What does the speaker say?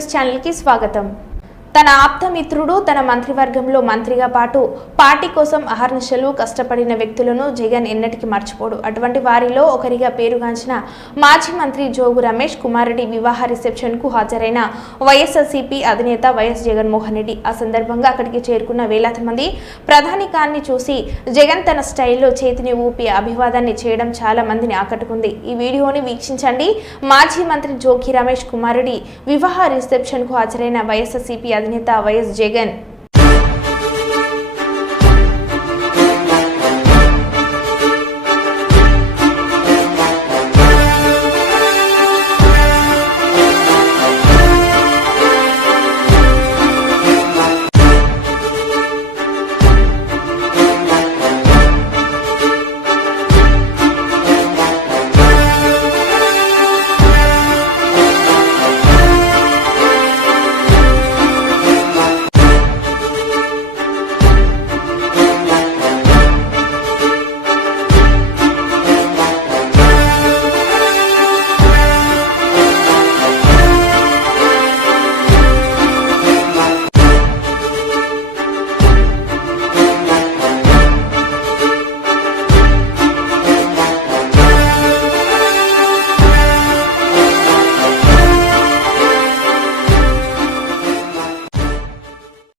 News channel కి స్వాగతం। తన ఆప్త మిత్రుడు తన మంత్రివర్గంలో మంత్రిగా పాటు పార్టీ కోసం అహర్నిశలు కష్టపడిన వ్యక్తులను జగన్ ఎన్నటికీ మర్చిపోడు। అటువంటి వారిలో ఒకరిగా పేరుగాంచిన మాజీ మంత్రి జోగు రమేష్ కుమార్ రెడ్డి వివాహ రిసెప్షన్ కు హాజరైన వైఎస్ఆర్సీపీ అధినేత వైఎస్ జగన్మోహన్ రెడ్డి। ఆ సందర్భంగా అక్కడికి చేరుకున్న వేలాది మంది ప్రధాని గారిని చూసి జగన్ తన స్టైల్లో చేతిని ఊపి అభివాదాన్ని చేయడం చాలా మందిని ఆకట్టుకుంది। ఈ వీడియోని వీక్షించండి। మాజీ మంత్రి జోగి రమేష్ కుమార్ రెడ్డి వివాహ రిసెప్షన్ కు హాజరైన వైఎస్ఆర్సీపీ అధినేత వైఎస్ జగన్